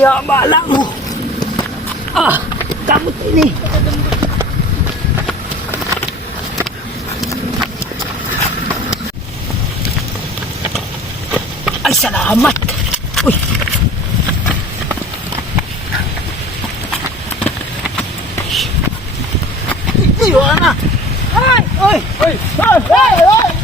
Ya, bala mo. Kamot ini. Ay, salamat. Uy. Iwan na. Ay, ay, ay, ay, ay, ay.